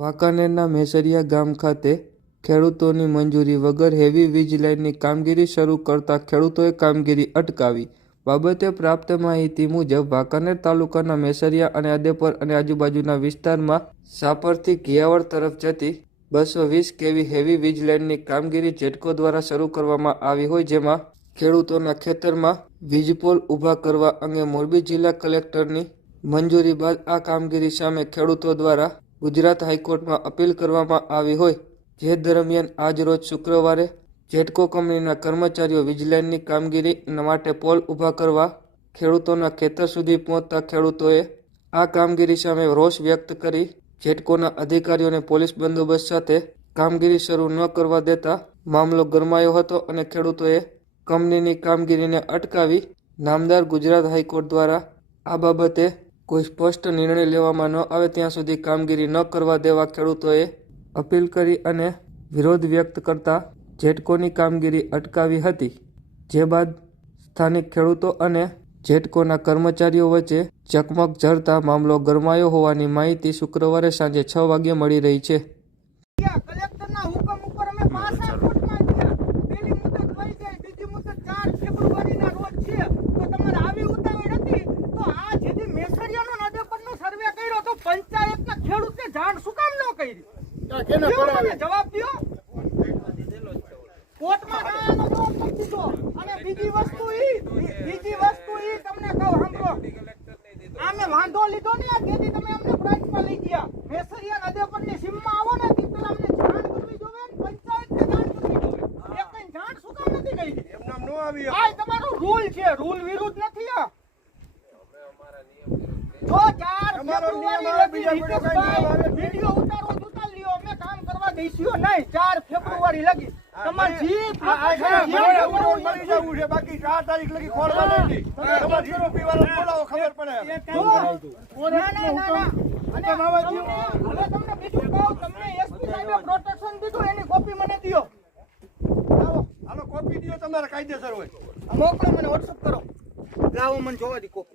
વાંકાનેરના મેસરિયા ગામ ખાતે ખેડૂતોની મંજૂરી વગર હેવી વીજ લાઇનની કામગીરી શરૂ કરતા ખેડૂતોએ કામગીરી અટકાવી. બાબતે પ્રાપ્ત માહિતી મુજબ, વાંકાનેર તાલુકાના મેસરિયા અને આદેપર અને આજુબાજુના વિસ્તારમાં સાપરથી ઘિયાવળ તરફ જતી બસો વીસ કેવી હેવી વીજ લાઇનની કામગીરી જેટકો દ્વારા શરૂ કરવામાં આવી હોય, જેમાં ખેડૂતોના ખેતરમાં વીજપોલ ઊભા કરવા અંગે મોરબી જિલ્લા કલેક્ટરની મંજૂરી બાદ આ કામગીરી સામે ખેડૂતો દ્વારા ગુજરાત હાઈકોર્ટમાં અપીલ કરવામાં આવી હોય જે દરમિયાન આજરોજ શુક્રવારે જેટકો કંપનીના કર્મચારીઓ વીજલાઇનની કામગીરી માટે પોલ ઊભા કરવા ખેડૂતોના ખેતર સુધી પહોંચતા ખેડૂતોએ આ કામગીરી સામે રોષ વ્યક્ત કરી જેટકોના અધિકારીઓને પોલીસ બંદોબસ્ત સાથે કામગીરી શરૂ ન કરવા દેતા મામલો ગરમાયો હતો અને ખેડૂતોએ કંપનીની કામગીરીને અટકાવી નામદાર ગુજરાત હાઈકોર્ટ દ્વારા આ બાબતે કોઈ સ્પષ્ટ નિર્ણય લેવામાં ન આવે ત્યાં સુધી કામગીરી ન કરવા દેવા ખેડૂતોએ અપીલ કરી અને વિરોધ વ્યક્ત કરતા જેટકોની કામગીરી અટકાવી હતી. જે બાદ સ્થાનિક ખેડૂતો અને જેટકોના કર્મચારીઓ વચ્ચે ચકમક ઝરતા મામલો ગરમાયો હોવાની માહિતી શુક્રવારે સાંજે છ વાગ્યે મળી રહી છે ગયા. કલેક્ટરના હુકમ ઉપર અમે પાછા કોર્ટમાં ગયા. પેલી મુદત વહી ગઈ, બીજી મુદત ચાર ફેબ્રુઆરીના રોજ છે. તો તમારે આવી ઉતાવળ હતી, તો આ જેથી મેસરિયાનો ને અદેપરનો સર્વે પંચાયત ના ખેડૂત ને જાણ શું કામ ન કરી? જવાબ દો કોર્ટમાં ગાળાનો જવાબ દીધો. અને બીજી વસ્તુ ઈ, બીજી વસ્તુ ઈ તમને કહું, સાંભળો. આમે વાંધો લીધો ને આ તેથી તમે અમને પ્રાઇઝમાં લઈ ગયા. મેસરિયા નદેપરની સીમમાં આવો ને તે પેલા અમને જાણ કરવી જોવે ને જાણ કરવી જોવે. એ કઈ જાણ શું કામ નથી કરી? આ તમારો રૂલ છે. રૂલ વિરુદ્ધ નથી આ જો ચાર તમારો નિયમ આવે, બીજા ફેબ્રુઆરી કોઈ કાંઈ નિયમ આવે. વિડિયો ઉતારો ઉતાર લ્યો. અમે કામ કરવા દઈશું નહીં. ચાર ફેબ્રુઆરી લગી. તમારે છે. મળી જવું બાકી ચાર તારીખ લગી ખોલવા નથી. તમારે જીરો પીવાનો બોલાવો, ખબર પડે. ના, ના, ના, ના. અને હવે તમને બીજું કહું, તમને SP સાહેબે પ્રોટેક્શન દીધું, એની કોપી મને દિયો. હાલો, કોપી દિયો તમારે કાયદેસર હોય. મોકલો મને WhatsApp કરો. લાવો મને જોવા દી copy.